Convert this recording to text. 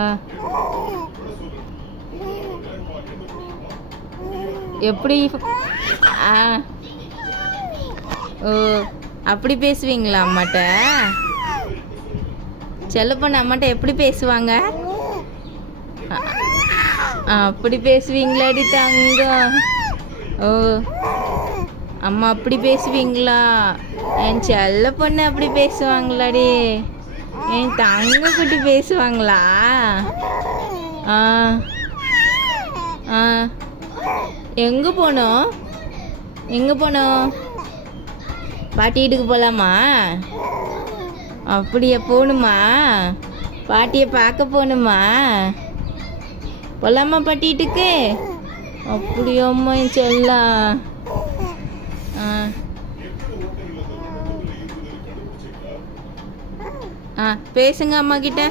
ஆ எப்படி? ஆ ஓ, அப்படி பேசுவீங்களா அம்மாட்ட? செல்லப்பொண்ணு அம்மாட்ட எப்படி பேசுவாங்க? அப்படி பேசுவீங்களாடி தங்கம்? ஓ, அம்மா அப்படி பேசுவீங்களா? என் செல்ல பொண்ணு அப்படி பேசுவாங்களாடி? என் தங்க குட்டி பேசுவாங்களா? ஆ ஆ எங்கே போனோம்? எங்கே போனோம்? பாட்டி வீட்டுக்கு போகலாமா? அப்படியா, போகணுமா? பாட்டியை பார்க்க போகணுமா? போகலாமா பாட்டி வீட்டுக்கு? அப்படியாம்மா என் செல்லம். ஆ ஆ பேசுங்க அம்மா கிட்ட.